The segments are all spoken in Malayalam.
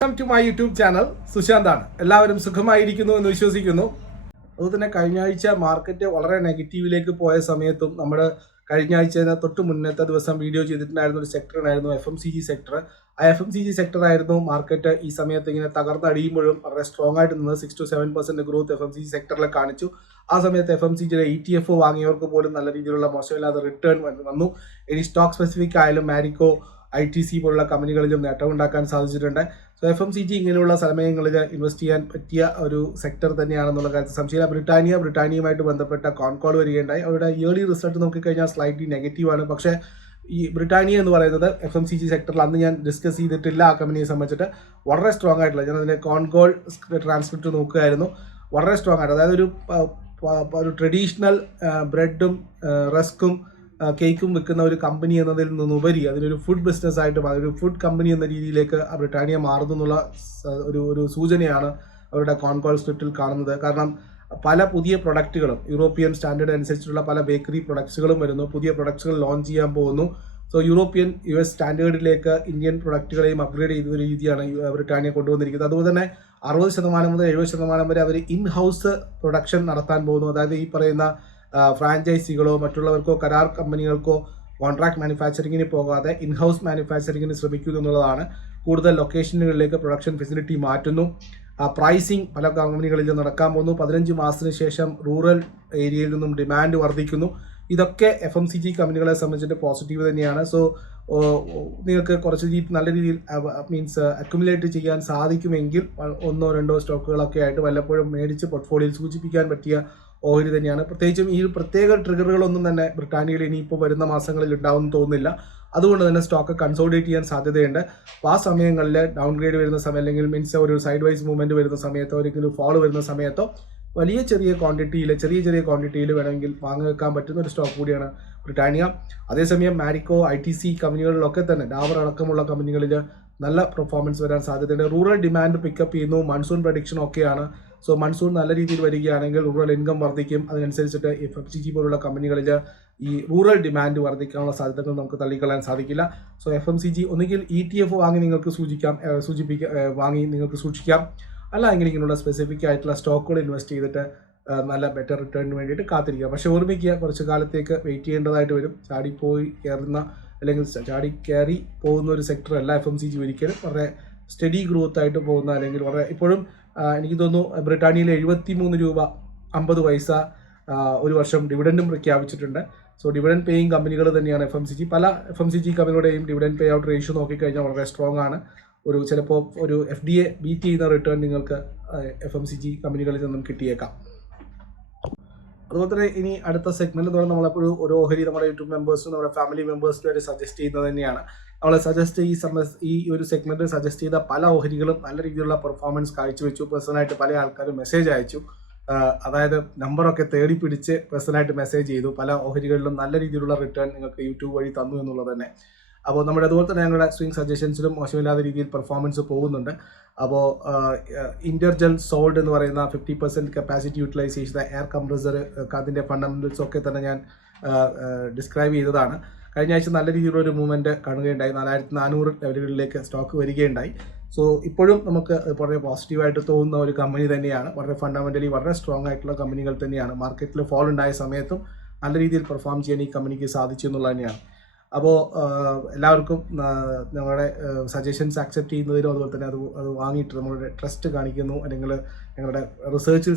Welcome to my YouTube channel സുശാന്താണ് എല്ലാവരും സുഖമായിരിക്കുന്നു എന്ന് വിശ്വസിക്കുന്നു. അതുപോലെ കഴിഞ്ഞ ആഴ്ച മാർക്കറ്റ് വളരെ നെഗറ്റീവിലേക്ക് പോയ സമയത്തും നമ്മൾ കഴിഞ്ഞ ആഴ്ച തൊട്ട് മുന്നത്തെ ദിവസം വീഡിയോ ചെയ്തിട്ടുണ്ടായിരുന്ന ഒരു സെക്ടറിനായിരുന്നു F M C G sector ആ F M C G sector ആയിരുന്നു മാർക്കറ്റ് ഈ സമയത്ത് ഇങ്ങനെ തകർന്നടിയുമ്പോഴും വളരെ സ്ട്രോങ് ആയിട്ട് നിന്നത് six to seven percent growth F M C G സെക്ടറിൽ കാണിച്ചു. ആ സമയത്ത് എഫ് എം സി ജിയുടെ ഇ ടി എഫ് വാങ്ങിയവർക്ക് പോലും നല്ല രീതിയിലുള്ള മോശമില്ലാതെ റിട്ടേൺ വന്നു. ഇനി സ്റ്റോക്ക് സ്പെസിഫിക് ആയാലും മാരിക്കോ ഐ ടി സി പോലുള്ള കമ്പനികളിലും നേട്ടമുണ്ടാക്കാൻ സാധിച്ചിട്ടുണ്ട്. So F M C G ഇങ്ങനെയുള്ള സമയങ്ങളിൽ ഇൻവെസ്റ്റ് ചെയ്യാൻ പറ്റിയ ഒരു സെക്ടർ തന്നെയാണെന്നുള്ള കാര്യത്തിൽ സംശയമില്ല. ബ്രിട്ടാനിയ ബ്രിട്ടാനിയുമായിട്ട് ബന്ധപ്പെട്ട കോൺകോൾ വരികയുണ്ടായി. അവരുടെ ഇയർലി റിസൾട്ട് നോക്കിക്കഴിഞ്ഞാൽ സ്ലൈറ്റ്ലി നെഗറ്റീവാണ് പക്ഷേ ഈ ബ്രിട്ടാനിയ എന്ന് പറയുന്നത് എഫ് എം സി ജി സെക്ടറിൽ അന്ന് ഞാൻ ഡിസ്കസ് ചെയ്തിട്ടില്ല ആ കമ്പനിയെ സംബന്ധിച്ചിട്ട്. വളരെ സ്ട്രോങ് ആയിട്ടുള്ള ഞാൻ അതിന്റെ കോൺകോൾ ട്രാൻസ്ക്രിപ്റ്റ് നോക്കുകയായിരുന്നു. വളരെ സ്ട്രോങ് ആയിട്ട് അതായത് ഒരു ഒരു ട്രഡീഷണൽ ബ്രെഡും റസ്ക്കും കേക്കും വെക്കുന്ന ഒരു കമ്പനി എന്നതിൽ നിന്നുപരി അതിനൊരു ഫുഡ് ബിസിനസ് ആയിട്ട് ഒരു ഫുഡ് കമ്പനി എന്ന രീതിയിലേക്ക് ബ്രിട്ടാനിയ മാറുന്നു എന്നുള്ള ഒരു ഒരു സൂചനയാണ് അവരുടെ കോൺകോൾ സ്ക്രിപ്റ്റിൽ കാണുന്നത്. കാരണം പല പുതിയ പ്രൊഡക്റ്റുകളും യൂറോപ്യൻ സ്റ്റാൻഡേർഡ് അനുസരിച്ചുള്ള പല ബേക്കറി പ്രൊഡക്ട്സുകളും വരുന്നു. പുതിയ പ്രൊഡക്ട്സുകൾ ലോഞ്ച് ചെയ്യാൻ പോകുന്നു. സോ യൂറോപ്യൻ യു എസ് സ്റ്റാൻഡേർഡിലേക്ക് ഇന്ത്യൻ പ്രൊഡക്റ്റുകളെയും അപ്ഗ്രേഡ് ചെയ്ത ഒരു രീതിയാണ് ബ്രിട്ടാനിയ കൊണ്ടുവന്നിരിക്കുന്നത്. അതുപോലെ തന്നെ അറുപത് ശതമാനം മുതൽ എഴുപത് ശതമാനം വരെ അവർ ഇൻ ഹൗസ് പ്രൊഡക്ഷൻ നടത്താൻ പോകുന്നു. അതായത് ഈ പറയുന്ന ഫ്രാഞ്ചൈസികളോ മറ്റുള്ളവർക്കോ കരാർ കമ്പനികൾക്കോ കോൺട്രാക്ട് മാനുഫാക്ചറിങ്ങിന് പോകാതെ ഇൻ ഹൗസ് മാനുഫാക്ചറിങ്ങിന് ശ്രമിക്കുന്നു എന്നുള്ളതാണ്. കൂടുതൽ ലൊക്കേഷനുകളിലേക്ക് പ്രൊഡക്ഷൻ ഫെസിലിറ്റി മാറ്റുന്നു. പ്രൈസിങ് പല കമ്പനികളിലും നടക്കാൻ പോകുന്നു. പതിനഞ്ച് മാസത്തിന് ശേഷം റൂറൽ ഏരിയയിൽ നിന്നും ഡിമാൻഡ് വർദ്ധിക്കുന്നു. ഇതൊക്കെ എഫ് എം സി ജി കമ്പനികളെ സംബന്ധിച്ചിട്ട് പോസിറ്റീവ് തന്നെയാണ്. സോ നിങ്ങൾക്ക് കുറച്ച് നല്ല രീതിയിൽ മീൻസ് അക്യുമുലേറ്റ് ചെയ്യാൻ സാധിക്കുമെങ്കിൽ ഒന്നോ രണ്ടോ സ്റ്റോക്കുകളൊക്കെ ആയിട്ട് വല്ലപ്പോഴും മേടിച്ച് പോർട്ട്ഫോളിയോയിൽ സൂചിപ്പിക്കാൻ പറ്റിയ ഓഹരി തന്നെയാണ്. പ്രത്യേകിച്ചും ഈ പ്രത്യേക ട്രിഗറുകളൊന്നും തന്നെ ബ്രിട്ടാനിയയിൽ ഇനിയിപ്പോൾ വരുന്ന മാസങ്ങളിൽ ഉണ്ടാവുമെന്ന് തോന്നുന്നില്ല. അതുകൊണ്ട് തന്നെ സ്റ്റോക്ക് കൺസോളിഡേറ്റ് ചെയ്യാൻ സാധ്യതയുണ്ട്. അപ്പോൾ ആ സമയങ്ങളിൽ ഡൗൺ ഗ്രേഡ് വരുന്ന സമയം അല്ലെങ്കിൽ മീൻസ് ഒരു സൈഡ് വൈസ് മൂവ്മെന്റ് വരുന്ന സമയത്തോ അല്ലെങ്കിൽ ഫോൾ വരുന്ന സമയത്തോ വലിയ ചെറിയ ക്വാണ്ടിറ്റിയിൽ ചെറിയ ചെറിയ ക്വാണ്ടിറ്റിയിൽ വേണമെങ്കിൽ വാങ്ങി വെക്കാൻ പറ്റുന്ന ഒരു സ്റ്റോക്ക് കൂടിയാണ് ബ്രിട്ടാനിയ. അതേസമയം മാരിക്കോ ഐ ടി സി കമ്പനികളിലൊക്കെ തന്നെ ഡാവർ അടക്കമുള്ള കമ്പനികളിൽ നല്ല പെർഫോമൻസ് വരാൻ സാധ്യതയുണ്ട്. റൂറൽ ഡിമാൻഡ് പിക്കപ്പ് ചെയ്യുന്നു. മൺസൂൺ പ്രഡിക്ഷൻ ഒക്കെയാണ്. സോ മൺസൂൺ നല്ല രീതിയിൽ വരികയാണെങ്കിൽ റൂറൽ ഇൻകം വർദ്ധിക്കും. അതിനനുസരിച്ചിട്ട് എഫ് എഫ് ജി പോലുള്ള കമ്പനികളിൽ ഈ റൂറൽ ഡിമാൻഡ് വർദ്ധിക്കാനുള്ള സാധ്യതകൾ നമുക്ക് തള്ളിക്കളയാൻ സാധിക്കില്ല. So F M C G ഒന്നുകിൽ ഇ ടി എഫ് വാങ്ങി നിങ്ങൾക്ക് സൂചിക്കാം സൂചിപ്പിക്കാം വാങ്ങി നിങ്ങൾക്ക് സൂക്ഷിക്കാം. അല്ല എങ്കിൽ ഇങ്ങനെയുള്ള സ്പെസിഫിക് ആയിട്ടുള്ള സ്റ്റോക്കുകൾ ഇൻവെസ്റ്റ് ചെയ്തിട്ട് നല്ല ബെറ്റർ റിട്ടേണിന് വേണ്ടിയിട്ട് കാത്തിരിക്കുക. പക്ഷേ ഓർമ്മിക്കുക കുറച്ച് കാലത്തേക്ക് വെയിറ്റ് ചെയ്യേണ്ടതായിട്ട് വരും. ചാടിപ്പോയി കയറുന്ന അല്ലെങ്കിൽ ചാടി കയറി പോകുന്ന ഒരു സെക്ടർ അല്ല എഫ് എം സി ജി ഒരിക്കലും. വളരെ സ്റ്റഡി ഗ്രോത്ത് ആയിട്ട് പോകുന്ന അല്ലെങ്കിൽ വളരെ ഇപ്പോഴും എനിക്ക് തോന്നുന്നു ബ്രിട്ടാനിയയിൽ എഴുപത്തി മൂന്ന് രൂപ അമ്പത് പൈസ ഒരു വർഷം ഡിവിഡൻഡും പ്രഖ്യാപിച്ചിട്ടുണ്ട്. സോ ഡിവിഡൻ പേയിങ് കമ്പനികൾ തന്നെയാണ് എഫ് എം സി ജി പല എഫ് എം സി ജി കമ്പനികളുടെയും ഡിവിഡൻ പേ ഔട്ട് റേഷ്യോ നോക്കിക്കഴിഞ്ഞാൽ വളരെ സ്ട്രോങ് ആണ്. ഒരു ചിലപ്പോൾ ഒരു എഫ് ഡി എ ബീറ്റ് ചെയ്യുന്ന റിട്ടേൺ നിങ്ങൾക്ക് എഫ് എം സി ജി കമ്പനികളിൽ നിന്നും കിട്ടിയേക്കാം. അതുപോലെ തന്നെ ഇനി അടുത്ത സെഗ്മെന്റ് എന്ന് നമ്മളെപ്പോഴും ഒരു ഓഹരി നമ്മുടെ യൂട്യൂബ് മെമ്പേഴ്സിനും നമ്മുടെ ഫാമിലി മെമ്പേഴ്സിനും വരെ സജസ്റ്റ് ചെയ്യുന്നത് തന്നെയാണ്. നമ്മൾ സജസ്റ്റ് ഈ ഈ ഒരു സെഗ്മെന്റിൽ സജസ്റ്റ് ചെയ്ത പല ഓഹരികളും നല്ല രീതിയിലുള്ള പെർഫോമൻസ് കാഴ്ചവെച്ചു. പേഴ്സണലായിട്ട് പല ആൾക്കാരും മെസ്സേജ് അയച്ചു. അതായത് നമ്പറൊക്കെ തേടി പിടിച്ച് പേഴ്സണലായിട്ട് മെസ്സേജ് ചെയ്തു. പല ഓഹരികളിലും നല്ല രീതിയിലുള്ള റിട്ടേൺ നിങ്ങൾക്ക് യൂട്യൂബ് വഴി തന്നു എന്നുള്ളത് തന്നെ. അപ്പോൾ നമ്മുടെ അതുപോലെ തന്നെ ഞങ്ങളുടെ സ്വിംഗ് സജഷൻസിലും മോശമില്ലാത്ത രീതിയിൽ പെർഫോമൻസ് പോകുന്നുണ്ട്. അപ്പോൾ ഇന്റർജൽ സോൾഡ് എന്ന് പറയുന്ന fifty percent capacity utilization air compressor അതിന്റെ ഫണ്ടമെന്റൽസ് ഒക്കെ തന്നെ ഞാൻ ഡിസ്ക്രൈബ് ചെയ്തതാണ്. കഴിഞ്ഞ ആഴ്ച നല്ല രീതിയിലുള്ള ഒരു മൂവ്മെന്റ് കാണുകയുണ്ടായി. നാലായിരത്തി നാനൂറ് ലെവലുകളിലേക്ക് സ്റ്റോക്ക് വരികയുണ്ടായി. സോ ഇപ്പോഴും നമുക്ക് വളരെ പോസിറ്റീവായിട്ട് തോന്നുന്ന ഒരു കമ്പനി തന്നെയാണ്. വളരെ ഫണ്ടമെന്റലി വളരെ സ്ട്രോങ് ആയിട്ടുള്ള കമ്പനികൾ തന്നെയാണ്. മാർക്കറ്റിൽ ഫോൾ ഉണ്ടായ സമയത്തും നല്ല രീതിയിൽ പെർഫോം ചെയ്യാൻ ഈ കമ്പനിക്ക് സാധിച്ചു എന്നുള്ളത് തന്നെയാണ്. അപ്പോൾ എല്ലാവർക്കും ഞങ്ങളുടെ സജഷൻസ് അക്സെപ്റ്റ് ചെയ്യുന്നതിനും അതുപോലെ തന്നെ അത് അത് വാങ്ങിയിട്ട് നമ്മളുടെ ട്രസ്റ്റ് കാണിക്കുന്നു. അല്ലെങ്കിൽ ഞങ്ങളുടെ റിസർച്ചിൽ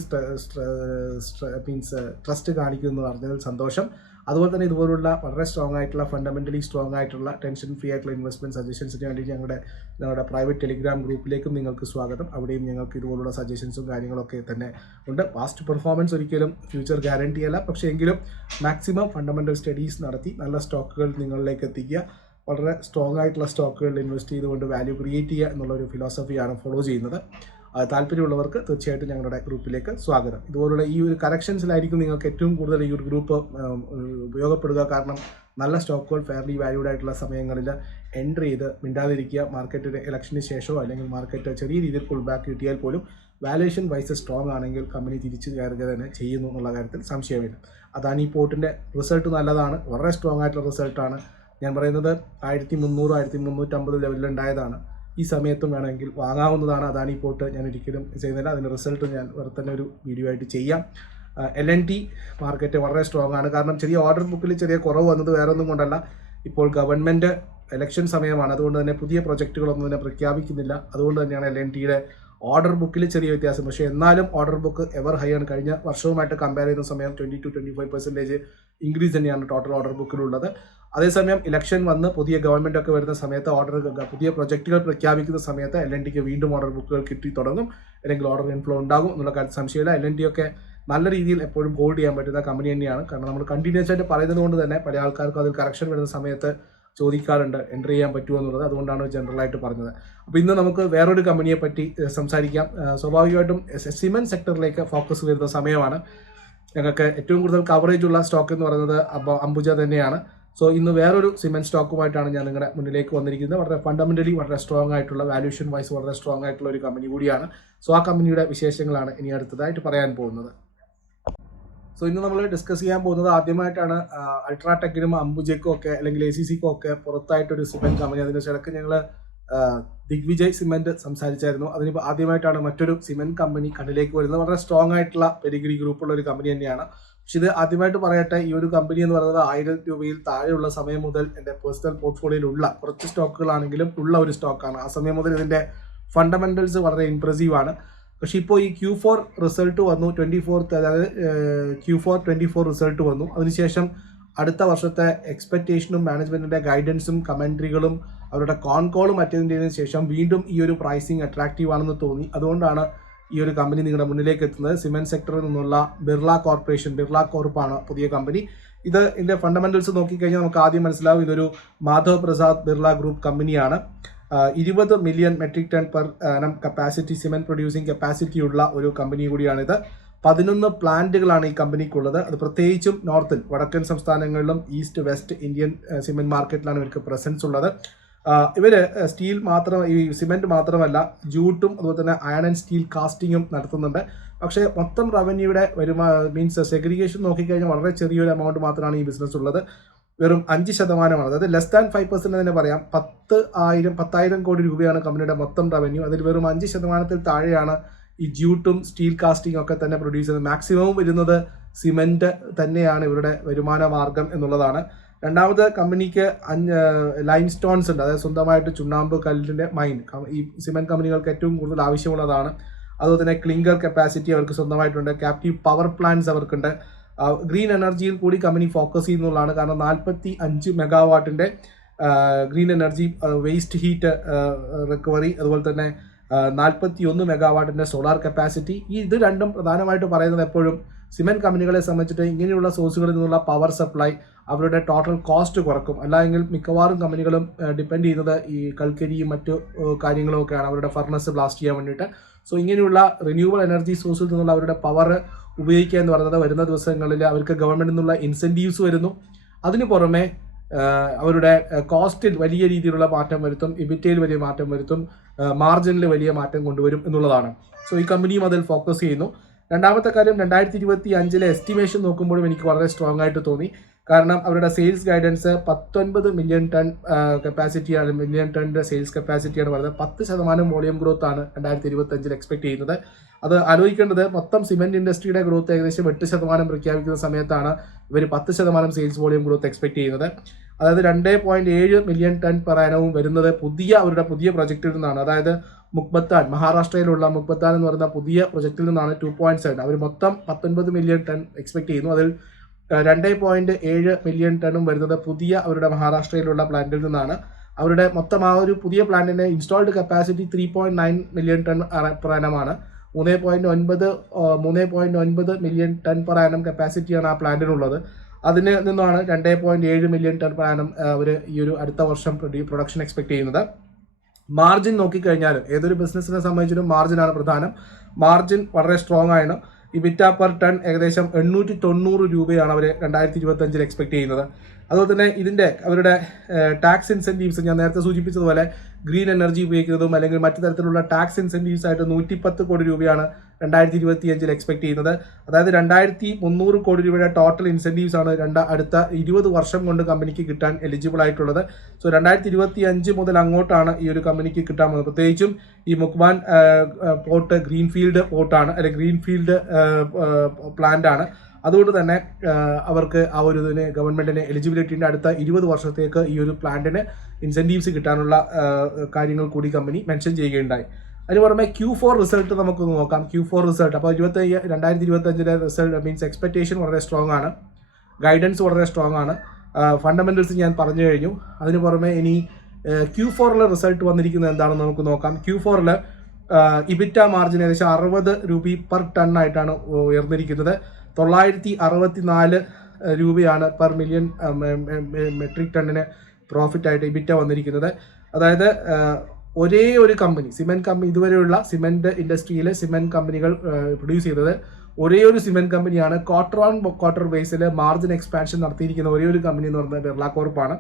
മീൻസ് ട്രസ്റ്റ് കാണിക്കുന്നു എന്ന് പറഞ്ഞതിൽ സന്തോഷം. അതുപോലെ തന്നെ ഇതുപോലുള്ള വളരെ സ്ട്രോങ് ആയിട്ടുള്ള ഫണ്ടമെന്റലി സ്ട്രോങ് ആയിട്ടുള്ള ടെൻഷൻ ഫ്രീ ആയിട്ടുള്ള ഇൻവെസ്റ്റ്മെന്റ് സജഷൻസിന് വേണ്ടി ഞങ്ങളുടെ ഞങ്ങളുടെ പ്രൈവറ്റ് ടെലിഗ്രാം ഗ്രൂപ്പിലേക്കും നിങ്ങൾക്ക് സ്വാഗതം. അവിടെയും ഞങ്ങൾക്ക് ഇതുപോലുള്ള സജഷൻസും കാര്യങ്ങളൊക്കെ തന്നെ ഉണ്ട്. പാസ്റ്റ് പെർഫോമൻസ് ഒരിക്കലും ഫ്യൂച്ചർ ഗ്യാരണ്ടി അല്ല. പക്ഷേ എങ്കിലും മാക്സിമം ഫണ്ടമെന്റൽ സ്റ്റഡീസ് നടത്തി നല്ല സ്റ്റോക്കുകൾ നിങ്ങളിലേക്ക് എത്തിക്കുക. വളരെ സ്ട്രോങ് ആയിട്ടുള്ള സ്റ്റോക്കുകളിൽ ഇൻവെസ്റ്റ് ചെയ്തുകൊണ്ട് വാല്യൂ ക്രിയേറ്റ് ചെയ്യുക എന്നുള്ളൊരു ഫിലോസഫിയാണ് ഫോളോ ചെയ്യുന്നത്. താല്പര്യമുള്ളവർക്ക് തീർച്ചയായിട്ടും ഞങ്ങളുടെ ഗ്രൂപ്പിലേക്ക് സ്വാഗതം. ഇതുപോലുള്ള ഈ ഒരു കറക്ഷൻസിലായിരിക്കും നിങ്ങൾക്ക് ഏറ്റവും കൂടുതൽ ഈ ഒരു ഗ്രൂപ്പ് ഉപയോഗപ്പെടുക. കാരണം നല്ല സ്റ്റോക്കുകൾ ഫെയർലി വാല്യൂഡ് ആയിട്ടുള്ള സമയങ്ങളിൽ എൻട്രി ചെയ്ത് മിണ്ടാതിരിക്കുക. മാർക്കറ്റ് ഇലക്ഷന് ശേഷമോ അല്ലെങ്കിൽ മാർക്കറ്റ് ചെറിയ രീതിയിൽ പുൾ ബാക്ക് കിട്ടിയാൽ പോലും വാലുവേഷൻ വൈസ് സ്ട്രോങ് ആണെങ്കിൽ കമ്പനി തിരിച്ചു കയറുക തന്നെ ചെയ്യുന്നു എന്നുള്ള കാര്യത്തിൽ സംശയമില്ല. അതാണ് ഈ പോർട്ടിന്റെ റിസൾട്ട് നല്ലതാണ്. വളരെ സ്ട്രോങ് ആയിട്ടുള്ള റിസൾട്ടാണ് ഞാൻ പറയുന്നത് ആയിരത്തി മുന്നൂറ് ആയിരത്തി മുന്നൂറ്റമ്പത് ലെവലിൽ ഉണ്ടായതാണ്. ഈ സമയത്തും വേണമെങ്കിൽ വാങ്ങാവുന്നതാണ്. അതാണ് ഈ പോട്ട് ഞാൻ ഒരിക്കലും ചെയ്യുന്നില്ല. അതിന്റെ റിസൾട്ട് ഞാൻ വേറെ തന്നെ ഒരു വീഡിയോ ആയിട്ട് ചെയ്യാം. എൽ എൻ ടി മാർക്കറ്റ് വളരെ സ്ട്രോങ് ആണ്. കാരണം ചെറിയ ഓർഡർ ബുക്കിൽ ചെറിയ കുറവ് വന്നത് വേറെ ഒന്നും കൊണ്ടല്ല. ഇപ്പോൾ ഗവൺമെന്റ് ഇലക്ഷൻ സമയമാണ്. അതുകൊണ്ട് തന്നെ പുതിയ പ്രൊജക്റ്റുകളൊന്നും തന്നെ പ്രഖ്യാപിക്കുന്നില്ല. അതുകൊണ്ട് തന്നെയാണ് എൽ എൻ ടിയുടെ ഓർഡർ ബുക്കിൽ ചെറിയ വ്യത്യാസം. പക്ഷേ എന്നാലും ഓർഡർ ബുക്ക് എവർ ഹൈ ആണ്. കഴിഞ്ഞ വർഷവുമായിട്ട് കമ്പയർ ചെയ്യുന്ന സമയം twenty two twenty five percentage increase തന്നെയാണ് ടോട്ടൽ ഓർഡർ ബുക്കിലുള്ളത് അതേസമയം ഇലക്ഷൻ വന്ന് പുതിയ ഗവൺമെന്റ് ഒക്കെ വരുന്ന സമയത്ത് ഓർഡർ പുതിയ പ്രൊജക്റ്റുകൾ പ്രഖ്യാപിക്കുന്ന സമയത്ത് എൽ എൻ ടിക്ക് വീണ്ടും ഓർഡർ ബുക്കുകൾ കിട്ടി തുടങ്ങും. അല്ലെങ്കിൽ ഓർഡർ ഇൻഫ്ലോ ഉണ്ടാകും എന്നുള്ള കാര്യം സംശയമില്ല. എൽ എൻ ടി ഒക്കെ നല്ല രീതിയിൽ എപ്പോഴും ഹോൾഡ് ചെയ്യാൻ പറ്റുന്ന കമ്പനി തന്നെയാണ്. കാരണം നമ്മൾ കണ്ടിന്യൂസ് ആയിട്ട് പറയുന്നത് കൊണ്ട് തന്നെ പല ആൾക്കാർക്കും അതിൽ കറക്ഷൻ വരുന്ന സമയത്ത് ചോദിക്കാറുണ്ട് എന്റർ ചെയ്യാൻ പറ്റുമോ എന്നുള്ളത്. അതുകൊണ്ടാണ് ജനറലായിട്ട് പറഞ്ഞത്. അപ്പോൾ ഇന്ന് നമുക്ക് വേറൊരു കമ്പനിയെ പറ്റി സംസാരിക്കാം. സ്വാഭാവികമായിട്ടും സിമെന്റ് സെക്ടറിലേക്ക് ഫോക്കസ് വരുന്ന സമയമാണ്. ഞങ്ങൾക്ക് ഏറ്റവും കൂടുതൽ കവറേജ് ഉള്ള സ്റ്റോക്ക് എന്ന് പറയുന്നത് അബ- അംബുജ തന്നെയാണ്. സോ ഇന്ന് വേറൊരു സിമെന്റ് സ്റ്റോക്കുമായിട്ടാണ് ഞാൻ നിങ്ങളുടെ മുന്നിലേക്ക് വന്നിരിക്കുന്നത്. വളരെ ഫണ്ടമെന്റലി വളരെ സ്ട്രോങ് ആയിട്ടുള്ള വാല്യൂഷൻ വൈസ് വളരെ സ്ട്രോങ് ആയിട്ടുള്ള ഒരു കമ്പനി കൂടിയാണ്. സോ ആ കമ്പനിയുടെ വിശേഷങ്ങളാണ് ഇനി അടുത്തതായിട്ട് പറയാൻ പോകുന്നത്. സോ ഇന്ന് നമ്മൾ ഡിസ്കസ് ചെയ്യാൻ പോകുന്നത് ആദ്യമായിട്ടാണ് അൾട്രാടെക്കിനും അംബുജയ്ക്കും ഒക്കെ അല്ലെങ്കിൽ എ സി സിക്കും ഒക്കെ പുറത്തായിട്ടൊരു സിമെന്റ് കമ്പനി അതിന് ചിലക്ക് ഞങ്ങൾ ദിഗ്വിജയ് സിമെന്റ് സംസാരിച്ചായിരുന്നു. അതിനിപ്പോൾ ആദ്യമായിട്ടാണ് മറ്റൊരു സിമെന്റ് കമ്പനി കണ്ണിലേക്ക് വരുന്നത്. വളരെ സ്ട്രോങ് ആയിട്ടുള്ള പെരിഗിരി ഗ്രൂപ്പുള്ള ഒരു കമ്പനി തന്നെയാണ്. പക്ഷെ ഇത് ആദ്യമായിട്ട് പറയട്ടെ ഈ ഒരു കമ്പനി എന്ന് പറയുന്നത് ആയിരം രൂപയിൽ താഴെയുള്ള സമയം മുതൽ എന്റെ പേഴ്സണൽ പോർട്ട്ഫോളിയോയിലുള്ള കുറച്ച് സ്റ്റോക്കുകളാണെങ്കിലും ഉള്ള ഒരു സ്റ്റോക്കാണ് ആ സമയം മുതൽ ഇതിന്റെ ഫണ്ടമെന്റൽസ് വളരെ ഇംപ്രസീവ് ആണ്. പക്ഷെ ഇപ്പോൾ ഈ ക്യൂ ഫോർ റിസൾട്ട് വന്നു ട്വന്റി ഫോർത്ത് അതായത് Q four twenty four result വന്നു. അതിനുശേഷം അടുത്ത വർഷത്തെ എക്സ്പെക്റ്റേഷനും മാനേജ്മെന്റിന്റെ ഗൈഡൻസും കമൻട്രികളും അവരുടെ കോൺ കോളും മറ്റേതിന്റെതിന് ശേഷം വീണ്ടും ഈ ഒരു പ്രൈസിങ് അട്രാക്റ്റീവ് ആണെന്ന് തോന്നി. അതുകൊണ്ടാണ് ഈ ഒരു കമ്പനി നിങ്ങളുടെ മുന്നിലേക്ക് എത്തുന്നത്. സിമെന്റ് സെക്ടറിൽ നിന്നുള്ള ബിർള കോർപ്പറേഷൻ ബിർള കോർപ്പാണ് പുതിയ കമ്പനി ഇത് ഇതിന്റെ ഫണ്ടമെന്റൽസ് നോക്കിക്കഴിഞ്ഞാൽ നമുക്ക് ആദ്യം മനസ്സിലാവും ഇതൊരു മാധവ് പ്രസാദ് ബിർള ഗ്രൂപ്പ് കമ്പനിയാണ് ഇരുപത് million metric ton per annum capacity cement producing capacity ഉള്ള ഒരു കമ്പനി കൂടിയാണിത് പതിനൊന്ന് പ്ലാന്റുകളാണ് ഈ കമ്പനിക്കുള്ളത് അത് പ്രത്യേകിച്ചും നോർത്തിൽ വടക്കൻ സംസ്ഥാനങ്ങളിലും ഈസ്റ്റ് വെസ്റ്റ് ഇന്ത്യൻ സിമെന്റ് മാർക്കറ്റിലാണ് ഇവർക്ക് പ്രസൻസ് ഉള്ളത്. ഇവർ സ്റ്റീൽ മാത്രം ഈ സിമെന്റ് മാത്രമല്ല ജൂട്ടും അതുപോലെ തന്നെ അയൺ ആൻഡ് സ്റ്റീൽ കാസ്റ്റിങ്ങും നടത്തുന്നുണ്ട്. പക്ഷേ മൊത്തം റവന്യൂയുടെ വരുമാ മീൻസ് സെഗ്രിഗേഷൻ നോക്കിക്കഴിഞ്ഞാൽ വളരെ ചെറിയൊരു എമൗണ്ട് മാത്രമാണ് ഈ ബിസിനസ് ഉള്ളത്. വെറും അഞ്ച് ശതമാനമാണ്. അതായത് ലെസ് ദാൻ ഫൈവ് പെർസെന്റ് തന്നെ പറയാം. പത്ത് ആയിരം പത്തായിരം കോടി രൂപയാണ് കമ്പനിയുടെ മൊത്തം റവന്യൂ അതിൽ വെറും അഞ്ച് ശതമാനത്തിൽ താഴെയാണ് ഈ ജ്യൂട്ടും സ്റ്റീൽ കാസ്റ്റിംഗ് ഒക്കെ തന്നെ പ്രൊഡ്യൂസ് ചെയ്യുന്നത്. മാക്സിമം വരുന്നത് സിമെന്റ് തന്നെയാണ് ഇവരുടെ വരുമാന മാർഗം എന്നുള്ളതാണ്. രണ്ടാമത് കമ്പനിക്ക് അഞ്ച് ലൈം സ്റ്റോൺസ് ഉണ്ട്. അതായത് സ്വന്തമായിട്ട് ചുണ്ണാമ്പ് കല്ലിന്റെ മൈൻ ഈ സിമെന്റ് കമ്പനികൾക്ക് ഏറ്റവും കൂടുതൽ ആവശ്യമുള്ളതാണ്. അതുപോലെ തന്നെ ക്ലിങ്കർ കപ്പാസിറ്റി അവർക്ക് സ്വന്തമായിട്ടുണ്ട്. ക്യാപ്റ്റീവ് പവർ പ്ലാന്റ്സ് അവർക്കുണ്ട്. ഗ്രീൻ എനർജിയിൽ കൂടി കമ്പനി ഫോക്കസ് ചെയ്യുന്നുള്ളതാണ്. കാരണം നാൽപ്പത്തി അഞ്ച് മെഗാവാട്ടിന്റെ green energy waste heat recovery അതുപോലെ തന്നെ നാൽപ്പത്തി ഒന്ന് മെഗാവാട്ടിന്റെ സോളാർ കപ്പാസിറ്റി ഈ ഇത് രണ്ടും പ്രധാനമായിട്ട് പറയുന്നത് എപ്പോഴും സിമെന്റ് കമ്പനികളെ സംബന്ധിച്ചിട്ട് ഇങ്ങനെയുള്ള സോഴ്സുകളിൽ നിന്നുള്ള പവർ സപ്ലൈ അവരുടെ ടോട്ടൽ കോസ്റ്റ് കുറക്കും. അല്ലെങ്കിൽ മിക്കവാറും കമ്പനികളും ഡിപ്പെൻഡ് ചെയ്യുന്നത് ഈ കൽക്കരിയും മറ്റു കാര്യങ്ങളുമൊക്കെയാണ് അവരുടെ ഫർണസ് ബ്ലാസ്റ്റ് ചെയ്യാൻ വേണ്ടിയിട്ട്. സോ ഇങ്ങനെയുള്ള റിന്യൂവബിൾ എനർജി സോഴ്സിൽ നിന്നുള്ള അവരുടെ പവർ ഉപയോഗിക്കുക എന്ന് പറയുന്നത് വരുന്ന ദിവസങ്ങളിൽ അവർക്ക് ഗവൺമെന്റിൽ നിന്നുള്ള ഇൻസെന്റീവ്സ് വരുന്നു. അതിനു പുറമെ അവരുടെ കോസ്റ്റിൽ വലിയ രീതിയിലുള്ള മാറ്റം വരുത്തും. ഇബിറ്റയിൽ വലിയ മാറ്റം വരുത്തും. മാർജിനിൽ വലിയ മാറ്റം കൊണ്ടുവരും എന്നുള്ളതാണ്. സോ ഈ കമ്പനിയും അതിൽ ഫോക്കസ് ചെയ്യുന്നു. രണ്ടാമത്തെ കാര്യം രണ്ടായിരത്തി ഇരുപത്തി അഞ്ചിലെ എസ്റ്റിമേഷൻ നോക്കുമ്പോഴും എനിക്ക് വളരെ സ്ട്രോങ് ആയിട്ട് തോന്നി. കാരണം അവരുടെ സെയിൽസ് ഗൈഡൻസ് പത്തൊൻപത് മില്യൺ ടൺ കപ്പാസിറ്റിയാണ് മില്യൺ ടണ്ണിന്റെ സെയിൽസ് കപ്പാസിറ്റിയാണ് പറയുന്നത് പത്ത് ശതമാനം വോളിയം ഗ്രോത്ത് ആണ് രണ്ടായിരത്തി ഇരുപത്തി അഞ്ചിൽ എക്സ്പെക്ട് ചെയ്യുന്നത്. അത് ആലോചിക്കേണ്ടത് മൊത്തം സിമെന്റ് ഇൻഡസ്ട്രിയുടെ ഗ്രോത്ത് ഏകദേശം എട്ട് ശതമാനം പ്രഖ്യാപിക്കുന്ന സമയത്താണ് ഇവർ പത്ത് ശതമാനം സെയിൽസ് വോളിയം ഗ്രോത്ത് എക്സ്പെക്ട് ചെയ്യുന്നത്. അതായത് രണ്ട് പോയിന്റ് ഏഴ് മില്യൺ ടൺ പറയാനവും വരുന്നത് പുതിയ അവരുടെ പുതിയ പ്രൊജക്റ്റിൽ നിന്നാണ്. അതായത് മുക്ബത്താൻ മഹാരാഷ്ട്രയിലുള്ള മുക്ബത്താൻ എന്ന് പറയുന്ന പുതിയ പ്രൊജക്റ്റിൽ നിന്നാണ് ടു പോയിന്റ് സെവൻ അവർ മൊത്തം പത്തൊൻപത് മില്യൺ ടൺ എക്സ്പെക്ട് ചെയ്യുന്നു. അതിൽ രണ്ട് പോയിന്റ് ഏഴ് മില്യൺ ടണ്ണും വരുന്നത് പുതിയ അവരുടെ മഹാരാഷ്ട്രയിലുള്ള പ്ലാന്റിൽ നിന്നാണ്. അവരുടെ മൊത്തം ആ ഒരു പുതിയ പ്ലാന്റിന്റെ installed capacity three point nine million ton പ്രയാണമാണ് മൂന്ന് പോയിന്റ് ഒൻപത് മൂന്ന് പോയിന്റ് ഒൻപത് മില്യൺ ടൺ പെർ കപ്പാസിറ്റിയാണ് ആ പ്ലാന്റിനുള്ളത് അതിന് നിന്നാണ് രണ്ട് പോയിന്റ് ഏഴ് മില്യൺ ടൺ പെർ അവർ ഈ ഒരു അടുത്ത വർഷം പ്രൊഡക്ഷൻ എക്സ്പെക്ട് ചെയ്യുന്നത്. മാർജിൻ നോക്കിക്കഴിഞ്ഞാലും ഏതൊരു ബിസിനസ്സിനെ സംബന്ധിച്ചിട്ടും മാർജിനാണ് പ്രധാനം. മാർജിൻ വളരെ സ്ട്രോങ് ആണ്. ഇബിറ്റ പെർ ടൺ ഏകദേശം എണ്ണൂറ്റി തൊണ്ണൂറ് രൂപയാണ് അവർ രണ്ടായിരത്തി ഇരുപത്തി അഞ്ചിൽ എക്സ്പെക്ട് ചെയ്യുന്നത്. അതുപോലെ തന്നെ ഇതിന്റെ അവരുടെ ടാക്സ് ഇൻസെന്റീവ്സ് ഞാൻ നേരത്തെ സൂചിപ്പിച്ചതുപോലെ ഗ്രീൻ എനർജി ഉപയോഗിക്കുന്നതും അല്ലെങ്കിൽ മറ്റു തരത്തിലുള്ള ടാക്സ് ഇൻസെന്റീവ്സ് ആയിട്ട് നൂറ്റിപ്പത്ത് കോടി രൂപയാണ് രണ്ടായിരത്തി ഇരുപത്തി അഞ്ചിൽ എക്സ്പെക്ട് ചെയ്യുന്നത്. അതായത് രണ്ടായിരത്തി മുന്നൂറ് കോടി രൂപയുടെ ടോട്ടൽ ഇൻസെന്റീവ്സ് ആണ് രണ്ട അടുത്ത ഇരുപത് വർഷം കൊണ്ട് കമ്പനിക്ക് കിട്ടാൻ എലിജിബിൾ ആയിട്ടുള്ളത്. സോ രണ്ടായിരത്തി ഇരുപത്തി അഞ്ച് മുതൽ അങ്ങോട്ടാണ് ഈ ഒരു കമ്പനിക്ക് കിട്ടാൻ പോകുന്നത് പ്രത്യേകിച്ചും ഈ മുക്ബാൻ പോർട്ട് ഗ്രീൻഫീൽഡ് പോർട്ടാണ് അല്ലെങ്കിൽ ഗ്രീൻഫീൽഡ് പ്ലാന്റ് ആണ് അതുകൊണ്ട് തന്നെ അവർക്ക് ആ ഒരു ഇതിന് ഗവൺമെന്റിന് എലിജിബിലിറ്റിന്റെ അടുത്ത ഇരുപത് വർഷത്തേക്ക് ഈ ഒരു പ്ലാന്റിന് ഇൻസെന്റീവ്സ് കിട്ടാനുള്ള കാര്യങ്ങൾ കൂടി കമ്പനി മെൻഷൻ ചെയ്യുകയുണ്ടായി. അതിന് പുറമെ ക്യൂ ഫോർ റിസൾട്ട് നമുക്ക് നോക്കാം. Q four result. അപ്പോൾ ഇരുപത്തി രണ്ടായിരത്തി ഇരുപത്തി അഞ്ചിലെ റിസൾട്ട് മീൻസ് എക്സ്പെക്ടേഷൻ വളരെ സ്ട്രോങ് ആണ്. ഗൈഡൻസ് വളരെ സ്ട്രോങ് ആണ്. ഫണ്ടമെന്റൽസ് ഞാൻ പറഞ്ഞു കഴിഞ്ഞു. അതിന് പുറമെ ഇനി ക്യൂ ഫോറിലെ റിസൾട്ട് വന്നിരിക്കുന്നത് എന്താണെന്ന് നമുക്ക് നോക്കാം. ക്യൂ ഫോറിൽ ഇബിറ്റ മാർജിൻ ഏകദേശം അറുപത് രൂപ പെർ ടൺ ആയിട്ടാണ് ഉയർന്നിരിക്കുന്നത്. തൊള്ളായിരത്തി അറുപത്തി നാല് രൂപയാണ് പെർ മില്യൺ മെട്രിക് ടണ്ണിന് പ്രോഫിറ്റായിട്ട് ഇബിറ്റ വന്നിരിക്കുന്നത്. അതായത് ഒരേ ഒരു കമ്പനി സിമെന്റ് കമ്പനി ഇതുവരെയുള്ള സിമെന്റ് ഇൻഡസ്ട്രിയിലെ സിമെന്റ് കമ്പനികൾ പ്രൊഡ്യൂസ് ചെയ്തത് ഒരേ ഒരു സിമെന്റ് കമ്പനിയാണ് ക്വാർട്ടർ ഓൺ ക്വാർട്ടർ ബേസിൽ മാർജിൻ എക്സ്പാൻഷൻ നടത്തിയിരിക്കുന്ന ഒരേ ഒരു കമ്പനി എന്ന് പറയുന്നത് ബിർള കോർപ്പാണ്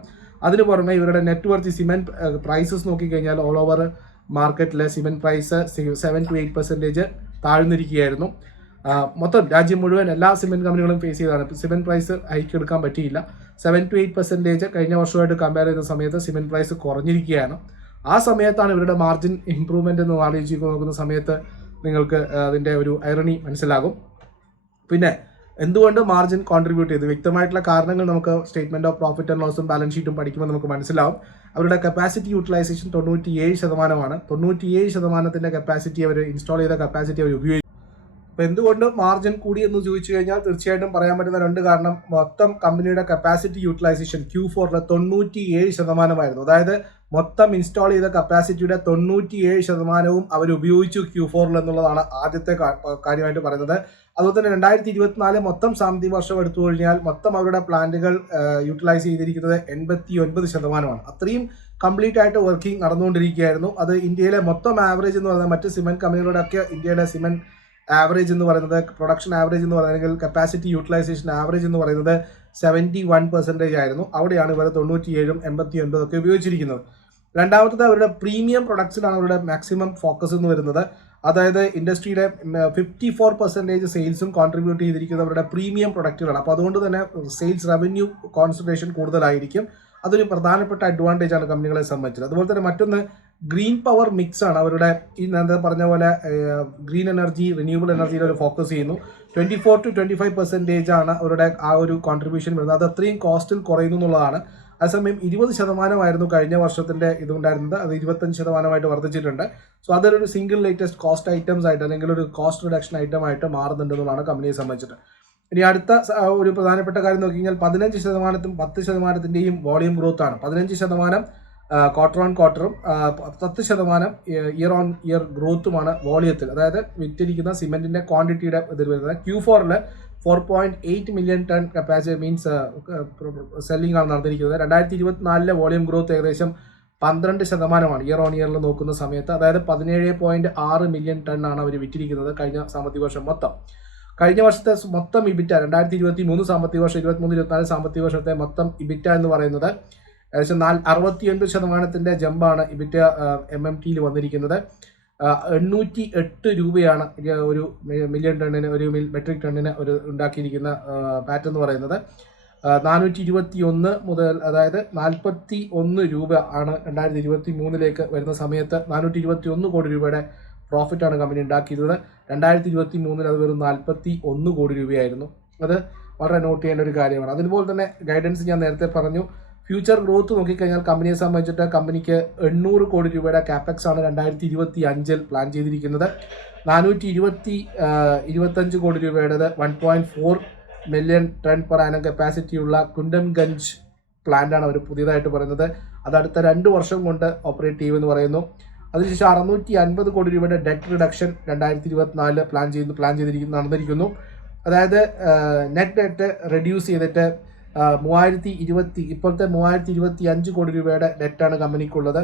അതിന് പുറമെ ഇവരുടെ നെറ്റ്വർത്ത് സിമെന്റ് പ്രൈസസ് നോക്കിക്കഴിഞ്ഞാൽ ഓൾ ഓവർ മാർക്കറ്റിലെ cement price seven to eight percentage താഴ്ന്നിരിക്കുകയായിരുന്നു. മൊത്തം രാജ്യം മുഴുവൻ എല്ലാ സിമെന്റ് കമ്പനികളും ഫേസ് ചെയ്തതാണ്. സിമെന്റ് പ്രൈസ് ഹൈക്ക് എടുക്കാൻ പറ്റിയില്ല. സെവൻ ടു എയ്റ്റ് പെർസെന്റേജ് കഴിഞ്ഞ വർഷമായിട്ട് കമ്പയർ ചെയ്യുന്ന സമയത്ത് സിമെന്റ് പ്രൈസ് കുറഞ്ഞിരിക്കുകയാണ്. ആ സമയത്താണ് ഇവരുടെ മാർജിൻ ഇംപ്രൂവ്മെന്റ് എന്ന് ആലോചിച്ച് നോക്കുന്ന സമയത്ത് നിങ്ങൾക്ക് അതിന്റെ ഒരു ഐറണി മനസ്സിലാകും. പിന്നെ എന്തുകൊണ്ട് മാർജിൻ കോൺട്രിബ്യൂട്ട് ചെയ്തു? വ്യക്തമായിട്ടുള്ള കാരണങ്ങൾ നമുക്ക് സ്റ്റേറ്റ്മെന്റ് ഓഫ് പ്രോഫിറ്റ് ആൻഡ് ലോസും ബാലൻസ് ഷീറ്റും പഠിക്കുമ്പോൾ നമുക്ക് മനസ്സിലാവും. അവരുടെ കപ്പാസിറ്റി യൂട്ടിലൈസേഷൻ തൊണ്ണൂറ്റിയേഴ് ശതമാനമാണ്. തൊണ്ണൂറ്റിയേഴ് ശതമാനത്തിന്റെ കപ്പാസിറ്റി അവർ ഇൻസ്റ്റാൾ ചെയ്ത കപ്പാസിറ്റി അവർ ഉപയോഗിക്കും അപ്പോൾ എന്തുകൊണ്ട് മാർജിൻ കൂടി എന്ന് ചോദിച്ചു കഴിഞ്ഞാൽ തീർച്ചയായിട്ടും പറയാൻ പറ്റുന്ന രണ്ട് കാരണം മൊത്തം കമ്പനിയുടെ കപ്പാസിറ്റി യൂട്ടിലൈസേഷൻ ക്യൂ ഫോറിൽ തൊണ്ണൂറ്റി ഏഴ് ശതമാനമായിരുന്നു. അതായത് മൊത്തം ഇൻസ്റ്റാൾ ചെയ്ത കപ്പാസിറ്റിയുടെ തൊണ്ണൂറ്റി ഏഴ് ശതമാനവും അവർ ഉപയോഗിച്ചു ക്യൂ ഫോറിൽ എന്നുള്ളതാണ് ആദ്യത്തെ കാര്യമായിട്ട് പറയുന്നത്. അതുപോലെ തന്നെ രണ്ടായിരത്തി ഇരുപത്തിനാല് മൊത്തം സാമ്പത്തിക വർഷം എടുത്തു കഴിഞ്ഞാൽ മൊത്തം അവരുടെ പ്ലാന്റുകൾ യൂട്ടിലൈസ് ചെയ്തിരിക്കുന്നത് എൺപത്തി ഒൻപത് ശതമാനമാണ്. അത്രയും കംപ്ലീറ്റ് ആയിട്ട് വർക്കിംഗ് നടന്നുകൊണ്ടിരിക്കുകയായിരുന്നു. അത് ഇന്ത്യയിലെ മൊത്തം ആവറേജ് എന്ന് പറയുന്നത് മറ്റ് സിമെന്റ് കമ്പനികളുടെ ഒക്കെ ഇന്ത്യയിലെ സിമെന്റ് ആവറേജ് എന്ന് പറയുന്നത് പ്രൊഡക്ഷൻ ആവറേജ് എന്ന് പറയുന്നത് അല്ലെങ്കിൽ കപ്പാസിറ്റി യൂട്ടിലൈസേഷൻ ആവറേജ് എന്ന് പറയുന്നത് സെവന്റി വൺ പെർസെന്റേജ് ആയിരുന്നു. അവിടെയാണ് ഇവർ തൊണ്ണൂറ്റിയേഴും എൺപത്തി ഒക്കെ ഉപയോഗിച്ചിരിക്കുന്നത്. രണ്ടാമത്തത് അവരുടെ പ്രീമിയം പ്രൊഡക്ട്സിലാണ് അവരുടെ മാക്സിമം ഫോക്കസ് എന്ന് വരുന്നത്. അതായത് ഇൻഡസ്ട്രിയുടെ ഫിഫ്റ്റി ഫോർ പെർസെന്റേജ് സെയിൽസും കോൺട്രിബ്യൂട്ട് ചെയ്തിരിക്കുന്നത് അവരുടെ പ്രീമിയം പ്രൊഡക്റ്റുകളാണ് അപ്പോൾ അതുകൊണ്ട് തന്നെ സെയിൽസ് റവന്യൂ കോൺസെൻട്രേഷൻ കൂടുതലായിരിക്കും. അതൊരു പ്രധാനപ്പെട്ട അഡ്വാന്റേജ് ആണ് കമ്പനികളെ സംബന്ധിച്ചത് അതുപോലെ തന്നെ മറ്റൊന്ന് ഗ്രീൻ പവർ മിക്സ് ആണ് അവരുടെ ഈ നേരത്തെ പറഞ്ഞ പോലെ ഗ്രീൻ എനർജി റിന്യൂവബിൾ എനർജിയിൽ അവർ ഫോക്കസ് ചെയ്യുന്നു. Twenty four to twenty five percentage ആണ് അവരുടെ ആ ഒരു കോൺട്രിബ്യൂഷൻ വരുന്നത്. അത് അത്രയും കോസ്റ്റിൽ കുറയുന്നു എന്നുള്ളതാണ്. അതേസമയം ഇരുപത് ശതമാനമായിരുന്നു കഴിഞ്ഞ വർഷത്തിന്റെ ഇതുണ്ടായിരുന്നത്. അത് ഇരുപത്തഞ്ച് ശതമാനമായിട്ട് വർദ്ധിച്ചിട്ടുണ്ട്. സോ അതൊരു സിംഗിൾ ലേറ്റസ്റ്റ് കോസ്റ്റ് ഐറ്റംസ് ആയിട്ട് അല്ലെങ്കിൽ ഒരു കോസ്റ്റ് റിഡക്ഷൻ ഐറ്റം ആയിട്ട് മാറുന്നുണ്ടെന്നുള്ളതാണ് കമ്പനിയെ സംബന്ധിച്ചിട്ട്. ഇനി അടുത്ത ഒരു പ്രധാനപ്പെട്ട കാര്യം നോക്കി കഴിഞ്ഞാൽ പതിനഞ്ച് ശതമാനത്തും പത്ത് ശതമാനത്തിന്റെയും വോളിയം ഗ്രോത്ത് ആണ്. പതിനഞ്ച് ശതമാനം ക്വാർട്ടർ ഓൺ ക്വാർട്ടറും പത്ത് ശതമാനം ഇയർ ഓൺ ഇയർ ഗ്രോത്തുമാണ് വോളിയത്തിൽ. അതായത് വിറ്റിരിക്കുന്ന സിമെന്റിന്റെ ക്വാണ്ടിറ്റിയുടെ ഇതിൽ വരുന്നത്. ക്യൂ ഫോറിൽ four point eight million ton capacity means selling ആണ് നടന്നിരിക്കുന്നത്. രണ്ടായിരത്തി ഇരുപത്തിനാലിലെ വോളിയം ഗ്രോത്ത് ഏകദേശം പന്ത്രണ്ട് ശതമാനമാണ് ഇയർ ഓൺ ഇയറിൽ നോക്കുന്ന സമയത്ത്. അതായത് പതിനേഴ് പോയിന്റ് ആറ് മില്യൺ ടൺ ആണ് അവർ വിറ്റിരിക്കുന്നത് കഴിഞ്ഞ സാമ്പത്തിക വർഷം മൊത്തം. കഴിഞ്ഞ വർഷത്തെ മൊത്തം ഇബിറ്റ രണ്ടായിരത്തി ഇരുപത്തി മൂന്ന് സാമ്പത്തിക വർഷം ഇരുപത്തിമൂന്ന് ഇരുപത്തിനാല് സാമ്പത്തിക വർഷത്തെ മൊത്തം ഇബിറ്റ എന്ന് പറയുന്നത് ഏകദേശം നാല് അറുപത്തിയൊൻപത് ശതമാനത്തിന്റെ ജമ്പാണ് ഇബിറ്റ എം എം ടിയിൽ വന്നിരിക്കുന്നത്. എണ്ണൂറ്റി എട്ട് രൂപയാണ് ഒരു മില്യൺ ടണ്ണിന് ഒരു മെട്രിക് ടണ്ണിന് ഒരു ഉണ്ടാക്കിയിരിക്കുന്ന പാറ്റ് എന്ന് പറയുന്നത്. നാനൂറ്റി ഇരുപത്തി ഒന്ന് മുതൽ അതായത് നാൽപ്പത്തി ഒന്ന് രൂപ ആണ് രണ്ടായിരത്തി ഇരുപത്തി മൂന്നിലേക്ക് വരുന്ന സമയത്ത് നാനൂറ്റി ഇരുപത്തി ഒന്ന് കോടി രൂപയുടെ പ്രോഫിറ്റാണ് കമ്പനി ഉണ്ടാക്കിയിരുന്നത്. രണ്ടായിരത്തി ഇരുപത്തി മൂന്നിൽ അത് വെറും നാൽപ്പത്തി ഒന്ന് കോടി രൂപയായിരുന്നു. അത് വളരെ നോട്ട് ചെയ്യേണ്ട ഒരു കാര്യമാണ്. അതുപോലെ തന്നെ ഗൈഡൻസ് ഞാൻ നേരത്തെ പറഞ്ഞു. ഫ്യൂച്ചർ ഗ്രോത്ത് നോക്കിക്കഴിഞ്ഞാൽ കമ്പനിയെ സംബന്ധിച്ചിട്ട് കമ്പനിക്ക് എണ്ണൂറ് കോടി രൂപയുടെ കാപ്പക്സ് ആണ് രണ്ടായിരത്തി ഇരുപത്തി അഞ്ചിൽ പ്ലാൻ ചെയ്തിരിക്കുന്നത്. നാനൂറ്റി ഇരുപത്തി ഇരുപത്തഞ്ച് കോടി രൂപയുടേത് one point four million ton per annum കപ്പാസിറ്റിയുള്ള Kundanganj പ്ലാന്റാണ് അവർ പുതിയതായിട്ട് പറയുന്നത്. അത് അടുത്ത രണ്ട് വർഷം കൊണ്ട് ഓപ്പറേറ്റ് ചെയ്യുമെന്ന് പറയുന്നു. അതിനുശേഷം അറുന്നൂറ്റി അൻപത് കോടി രൂപയുടെ ഡെറ്റ് റിഡക്ഷൻ രണ്ടായിരത്തി ഇരുപത്തിനാലിൽ പ്ലാൻ ചെയ്യുന്നു പ്ലാൻ ചെയ്തിരിക്കുന്നു നടന്നിരിക്കുന്നു. അതായത് നെറ്റ് ഡെറ്റ് റെഡ്യൂസ് ചെയ്തിട്ട് മൂവായിരത്തി ഇരുപത്തി ഇപ്പോഴത്തെ മൂവായിരത്തി ഇരുപത്തി അഞ്ച് കോടി രൂപയുടെ ഡെറ്റാണ് കമ്പനിക്കുള്ളത്.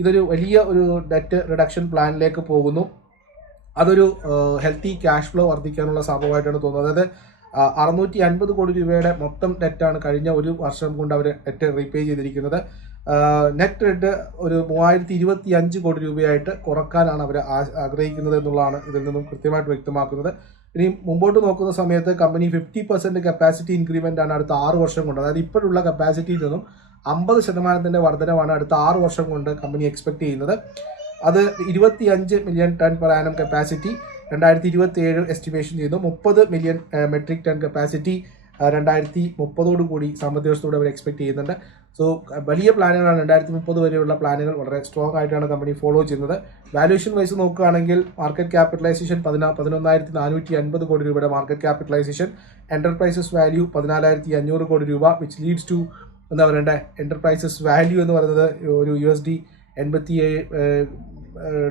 ഇതൊരു വലിയ ഒരു ഡെറ്റ് റിഡക്ഷൻ പ്ലാനിലേക്ക് പോകുന്നു. അതൊരു ഹെൽത്തി ക്യാഷ് ഫ്ലോ വർദ്ധിക്കാനുള്ള സംഭവമായിട്ടാണ് തോന്നുന്നത്. അതായത് അറുന്നൂറ്റി അൻപത് കോടി രൂപയുടെ മൊത്തം ഡെറ്റാണ് കഴിഞ്ഞ ഒരു വർഷം കൊണ്ട് അവർ ഡെറ്റ് റീപേ ചെയ്തിരിക്കുന്നത്. നെറ്റ് റെഡ് ഒരു മൂവായിരത്തി ഇരുപത്തി അഞ്ച് കോടി രൂപയായിട്ട് കുറക്കാനാണ് അവർ ആഗ്രഹിക്കുന്നത് എന്നുള്ളതാണ് ഇതിൽ നിന്നും കൃത്യമായിട്ട് വ്യക്തമാക്കുന്നത്. ഇനി മുമ്പോട്ട് നോക്കുന്ന സമയത്ത് company fifty percent capacity increment ആണ് അടുത്ത ആറ് വർഷം കൊണ്ട്. അതായത് ഇപ്പോഴുള്ള കപ്പാസിറ്റിയിൽ നിന്നും അമ്പത് ശതമാനത്തിന്റെ വർധനമാണ് അടുത്ത ആറ് വർഷം കൊണ്ട് കമ്പനി എക്സ്പെക്ട് ചെയ്യുന്നത്. അത് ഇരുപത്തി അഞ്ച് million ton per annum capacity രണ്ടായിരത്തി ഇരുപത്തി ഏഴ് എസ്റ്റിമേഷൻ ചെയ്തു. മുപ്പത് മില്യൺ മെട്രിക് ടൺ കപ്പാസിറ്റി രണ്ടായിരത്തി മുപ്പതോടു കൂടി സാമ്പത്തിക വർഷത്തോടെ അവർ എക്സ്പെക്ട് ചെയ്യുന്നുണ്ട്. സോ വലിയ പ്ലാനുകളാണ് രണ്ടായിരത്തി മുപ്പത് വരെയുള്ള പ്ലാനുകൾ. വളരെ സ്ട്രോങ് ആയിട്ടാണ് കമ്പനി ഫോളോ ചെയ്യുന്നത്. വാല്യൂഷൻ വൈസ് നോക്കുകയാണെങ്കിൽ മാർക്കറ്റ് ക്യാപിറ്റലൈസേഷൻ പതിനാ പതിനൊന്നായിരത്തി നാനൂറ്റി അൻപത് കോടി രൂപയുടെ മാർക്കറ്റ് ക്യാപിറ്റലൈസേഷൻ എന്റർപ്രൈസസ് വാല്യൂ പതിനാലായിരത്തി അഞ്ഞൂറ് കോടി രൂപ വിച്ച് ലീഡ്സ് ടു എന്താ പറയണ്ടേ? എന്റർപ്രൈസസ് വാല്യൂ എന്ന് പറയുന്നത് ഒരു യു എസ് ഡി എൺപത്തി ഏഴ്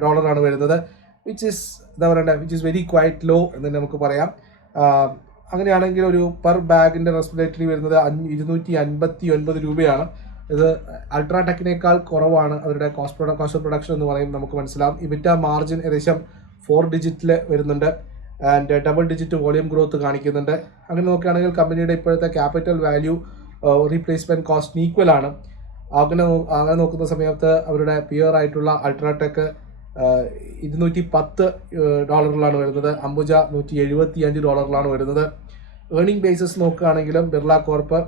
ഡോളറാണ് വരുന്നത് വിച്ച് ഇസ് എന്താ പറയണ്ടേ? Which is very quite low എന്ന് നമുക്ക് പറയാം. അങ്ങനെയാണെങ്കിൽ ഒരു പെർ ബാഗിന്റെ റെസ്പിറേറ്ററി വരുന്നത് ഇരുന്നൂറ്റി അൻപത്തി ഒൻപത് രൂപയാണ്. ഇത് അൾട്രാടെക്കിനേക്കാൾ കുറവാണ് അവരുടെ കോസ്റ്റ് പ്രൊഡ കോസ്റ്റ് പ്രൊഡക്ഷൻ എന്ന് പറയും നമുക്ക് മനസ്സിലാവും. ഇവിറ്റ മാർജിൻ ഏകദേശം ഫോർ ഡിജിറ്റിൽ വരുന്നുണ്ട്. And double digit volume growth കാണിക്കുന്നുണ്ട്. അങ്ങനെ നോക്കുകയാണെങ്കിൽ കമ്പനിയുടെ ഇപ്പോഴത്തെ capital value replacement cost equal ആണ്. അങ്ങനെ അങ്ങനെ നോക്കുന്ന സമയത്ത് അവരുടെ പിയർ ആയിട്ടുള്ള അൾട്രാടെക് ഇരുന്നൂറ്റി പത്ത് ഡോളറിലാണ് വരുന്നത്. അംബുജ നൂറ്റി എഴുപത്തി അഞ്ച് ഡോളറിലാണ് വരുന്നത്. ഏർണിംഗ് ബേസിസ് നോക്കുകയാണെങ്കിലും ബിർള കോർപ്പ്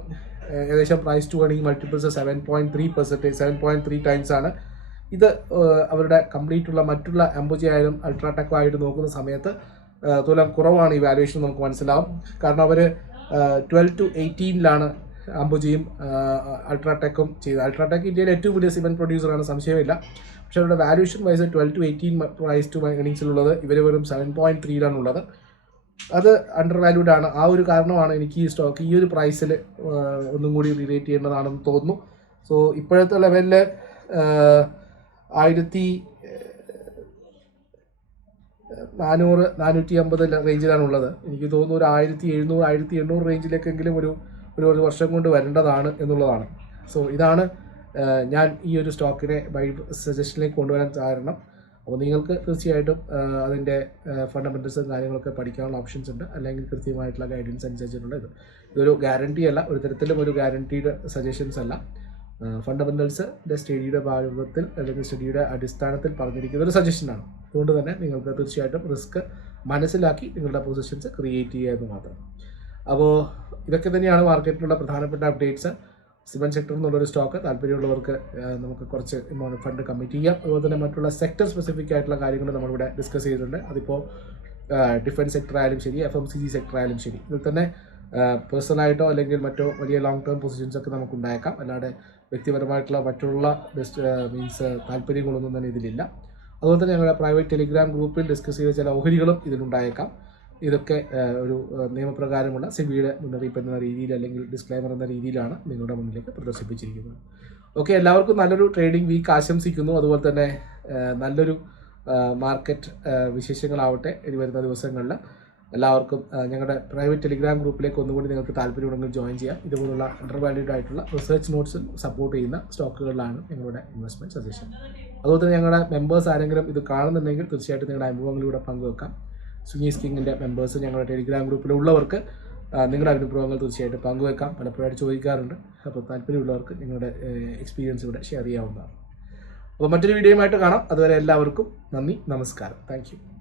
ഏകദേശം price to earning multiples seven point three percentage seven point three times ആണ്. ഇത് അവരുടെ കംപ്ലീറ്റ് ഉള്ള മറ്റുള്ള അംബുജ ആയാലും അൾട്രാടെക്കോ ആയിട്ട് നോക്കുന്ന സമയത്ത് തുലം കുറവാണ് ഈ വാല്യുവേഷൻ നമുക്ക് മനസ്സിലാവും. കാരണം അവർ ട്വൽവ് ടു എയ്റ്റീനിലാണ് അംബുജയും അൾട്രാടെക്കും ചെയ്തത്. അൾട്രാടെക് ഇന്ത്യയിലെ ഏറ്റവും വലിയ സിമെന്റ് പ്രൊഡ്യൂസറാണ് സംശയമില്ല. പക്ഷേ അവരുടെ valuation wise twelve to eighteen price to ഏണിങ്സിലുള്ളത് ഇവർ വെറും സെവൻ പോയിന്റ് ത്രീയിലാണ് ഉള്ളത്. അത് അണ്ടർ വാല്യൂഡ് ആണ്. ആ ഒരു കാരണമാണ് എനിക്ക് ഈ സ്റ്റോക്ക് ഈ ഒരു പ്രൈസിൽ ഒന്നും കൂടി റിലേറ്റ് ചെയ്യേണ്ടതാണെന്ന് തോന്നുന്നു. സോ ഇപ്പോഴത്തെ ലെവലിൽ ആയിരത്തി നാനൂറ് നാനൂറ്റി അമ്പത് റേഞ്ചിലാണ് ഉള്ളത്. എനിക്ക് തോന്നുന്നു ഒരു ആയിരത്തി എഴുന്നൂറ് ആയിരത്തി എണ്ണൂറ് റേഞ്ചിലേക്കെങ്കിലും ഒരു ഒരു വർഷം കൊണ്ട് വരേണ്ടതാണ് എന്നുള്ളതാണ്. സോ ഇതാണ് ഞാൻ ഈ ഒരു സ്റ്റോക്കിനെ ബൈ സജഷനിലേക്ക് കൊണ്ടുവരാൻ കാരണം അപ്പോൾ നിങ്ങൾക്ക് തീർച്ചയായിട്ടും അതിന്റെ ഫണ്ടമെന്റൽസും കാര്യങ്ങളൊക്കെ പഠിക്കാനുള്ള ഓപ്ഷൻസ് ഉണ്ട്. അല്ലെങ്കിൽ കൃത്യമായിട്ടുള്ള ഗൈഡൻസ് അനുസരിച്ചിട്ടുള്ള ഇത്. ഇതൊരു ഗ്യാരണ്ടി അല്ല ഒരു തരത്തിലും ഒരു ഗ്യാരണ്ടീഡ് സജഷൻസ് അല്ല. ഫണ്ടമെന്റൽസ് സ്റ്റഡിയുടെ ഭാഗത്തിൽ അല്ലെങ്കിൽ സ്റ്റഡിയുടെ അടിസ്ഥാനത്തിൽ പറഞ്ഞിരിക്കുന്ന ഒരു സജഷനാണ് അതുകൊണ്ട് തന്നെ നിങ്ങൾക്ക് തീർച്ചയായിട്ടും റിസ്ക് മനസ്സിലാക്കി നിങ്ങളുടെ പൊസിഷൻസ് ക്രിയേറ്റ് ചെയ്യുക എന്ന് മാത്രം. അപ്പോൾ ഇതൊക്കെ തന്നെയാണ് മാർക്കറ്റിലുള്ള പ്രധാനപ്പെട്ട അപ്ഡേറ്റ്സ് സിമൻ സെക്ടർ എന്നുള്ളൊരു സ്റ്റോക്ക് താല്പര്യമുള്ളവർക്ക് നമുക്ക് കുറച്ച് എമൗണ്ട് ഫണ്ട് കമ്മിറ്റ് ചെയ്യാം. അതുപോലെ തന്നെ മറ്റുള്ള സെക്ടർ സ്പെസിഫിക് ആയിട്ടുള്ള കാര്യങ്ങൾ നമ്മളിവിടെ ഡിസ്കസ് ചെയ്തിട്ടുണ്ട്. അതിപ്പോൾ ഡിഫൻസ് സെക്ടർ ആയാലും ശരി F M C G sector ആയാലും ശരി. ഇതിൽ തന്നെ പേഴ്സണലായിട്ടോ അല്ലെങ്കിൽ മറ്റോ വലിയ ലോങ് ടേം പൊസിഷൻസ് ഒക്കെ നമുക്ക് ഉണ്ടായേക്കാം അല്ലാതെ വ്യക്തിപരമായിട്ടുള്ള മറ്റുള്ള മീൻസ് താല്പര്യങ്ങളൊന്നും തന്നെ ഇതിലില്ല. അതുപോലെ തന്നെ ഞങ്ങളുടെ പ്രൈവറ്റ് ടെലിഗ്രാം ഗ്രൂപ്പിൽ ഡിസ്കസ് ചെയ്ത ചില ഓഹരികളും ഇതിലുണ്ടായേക്കാം. ഇതൊക്കെ ഒരു നിയമപ്രകാരമുള്ള സെബിയുടെ മുന്നറിയിപ്പ് എന്ന രീതിയിൽ അല്ലെങ്കിൽ ഡിസ്ക്ലൈമർ എന്ന രീതിയിലാണ് നിങ്ങളുടെ മുന്നിലേക്ക് പ്രദർശിപ്പിച്ചിരിക്കുന്നത്. ഓക്കെ എല്ലാവർക്കും നല്ലൊരു ട്രേഡിംഗ് വീക്ക് ആശംസിക്കുന്നു. അതുപോലെ തന്നെ നല്ലൊരു മാർക്കറ്റ് വിശേഷങ്ങളാവട്ടെ ഇനി വരുന്ന ദിവസങ്ങളിൽ. എല്ലാവർക്കും ഞങ്ങളുടെ പ്രൈവറ്റ് ടെലിഗ്രാം ഗ്രൂപ്പിലേക്ക് ഒന്നുകൂടി നിങ്ങൾക്ക് താല്പര്യമുണ്ടെങ്കിൽ ജോയിൻ ചെയ്യാം. ഇതുപോലുള്ള അണ്ടർ വാല്യൂഡ് ആയിട്ടുള്ള റിസർച്ച് നോട്ട്സ് സപ്പോർട്ട് ചെയ്യുന്ന സ്റ്റോക്കുകളിലാണ് ഞങ്ങളുടെ ഇൻവെസ്റ്റ്മെന്റ് സജഷൻ അതുപോലെ തന്നെ ഞങ്ങളുടെ മെമ്പേഴ്സ് ആരെങ്കിലും ഇത് കാണുന്നുണ്ടെങ്കിൽ തീർച്ചയായിട്ടും നിങ്ങളുടെ അനുഭവങ്ങളിലൂടെ പങ്കുവെക്കാം. സുനീസ് കിങ്ങിന്റെ മെമ്പേഴ്സ് ഞങ്ങളുടെ ടെലിഗ്രാം ഗ്രൂപ്പിലുള്ളവർക്ക് നിങ്ങളുടെ അനുഭവങ്ങൾ തീർച്ചയായിട്ടും പങ്കുവെക്കാം. പലപ്പോഴായിട്ട് ചോദിക്കാറുണ്ട്. അപ്പോൾ താല്പര്യമുള്ളവർക്ക് നിങ്ങളുടെ എക്സ്പീരിയൻസ് ഇവിടെ ഷെയർ ചെയ്യാവുന്നതാണ്. അപ്പോൾ മറ്റൊരു വീഡിയോയുമായിട്ട് കാണാം. അതുവരെ എല്ലാവർക്കും നന്ദി നമസ്കാരം. താങ്ക്